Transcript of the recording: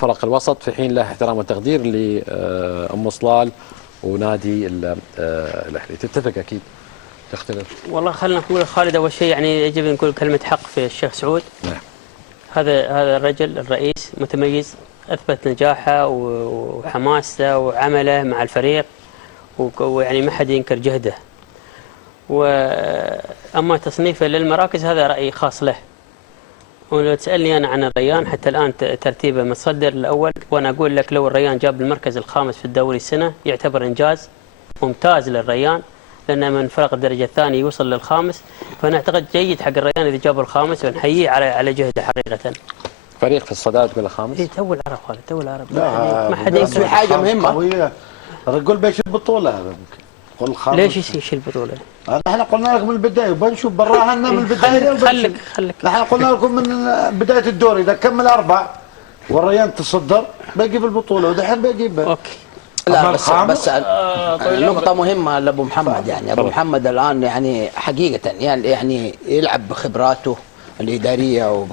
فرق الوسط، في حين له احترام وتقدير لأم صلال ونادي الأهلي. تتفق أكيد؟ تختلف؟ والله خلينا نقول خالد، أول شيء يعني يجب أن نقول كلمة حق في الشيخ سعود. نعم. هذا الرجل الرئيس متميز، أثبت نجاحه وحماسه وعمله مع الفريق، ويعني ما حد ينكر جهده. وأما تصنيفه للمراكز هذا رأي خاص له. ولو تسألني أنا عن الريان، حتى الآن ترتيبه متصدر الأول، وأنا أقول لك لو الريان جاب المركز الخامس في الدوري السنة يعتبر إنجاز ممتاز للريان، لأنه من فرق الدرجة الثانية يوصل للخامس. فأنا أعتقد جيد حق الريان إذا جاب الخامس، ونحييه على جهده حقيقة. فريق في الصدارة تقول الخامس؟ إيه تو العرب خالد، تو العرب. لا ما حد بس في حاجه مهمه قوية. الرجل بيشيل البطولة هذا ممكن. ليش يشيل البطولة؟ نحن قلنا لك من البداية، وبنشوف براهنا من البداية. خليك نحن قلنا لكم من بداية الدوري إذا كمل 4 والريان تصدر بيجيب البطولة، ودحين بيجيبها. أوكي. لا بس نقطة مهمة لأبو محمد. يعني أبو محمد الآن يعني حقيقة يعني يلعب بخبراته الإدارية